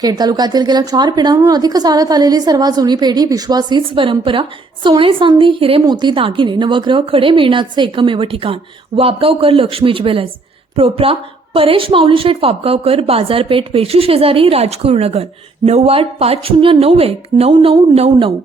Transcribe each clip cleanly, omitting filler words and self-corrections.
खेड तालुक्यातील गेल्या 4 पिढ्यांहून अधिक चालत आलेली सर्वात जुनी पेढी, विश्वास हीच परंपरा, सोने चांदी हिरे मोती दागिने नवग्रह खडे मिळण्याचे एकमेव ठिकाण वापगावकर लक्ष्मी ज्वेलर्स, प्रोप्रा परेश माऊलीशेठ वापगावकर, बाजारपेठ पेशी शेजारी, राजगुरुनगर, 9850919999।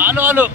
आलो आलो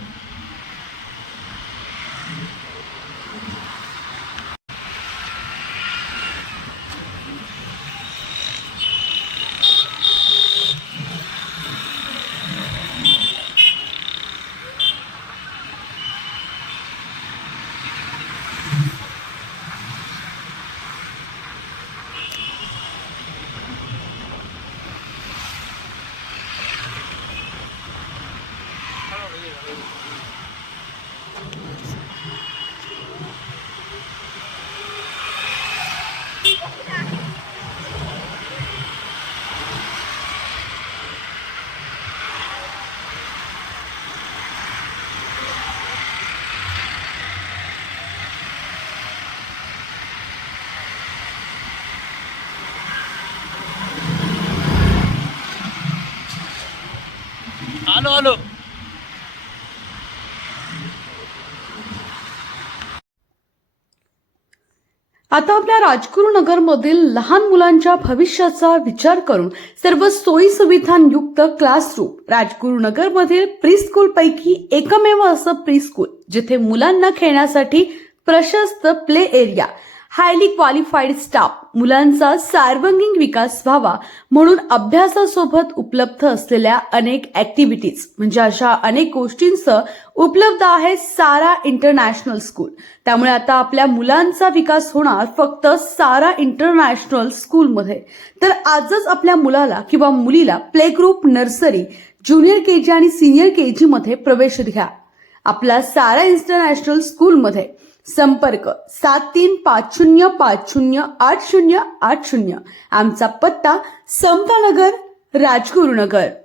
आलो आलो आता आपल्या राजगुरुनगरमधील लहान मुलांच्या भविष्याचा विचार करून सर्व सोयी सुविधांयुक्त क्लासरूम, राजगुरुनगरमधील प्रीस्कूल पैकी एकमेव असं प्रीस्कूल जिथे मुलांना खेळण्यासाठी प्रशस्त play area, highly qualified staff, मुलांचा सर्वांगीण विकास व्हावा म्हणून अभ्यासासोबत उपलब्ध असलेल्या अनेक ऍक्टिव्हिटीज म्हणजे अशा अनेक गोष्टींचं उपलब्ध आहे सारा इंटरनॅशनल स्कूल। त्यामुळे आता आपल्या मुलांचा विकास होणार फक्त सारा इंटरनॅशनल स्कूलमध्ये। तर आजच आपल्या मुलाला किंवा मुलीला play group, nursery, junior KG आणि सिनियर केजी मध्ये प्रवेश घ्या आपला सारा इंटरनॅशनल स्कूलमध्ये। संपर्क 7350508080। आमचा पत्ता समतानगर, राजगुरुनगर।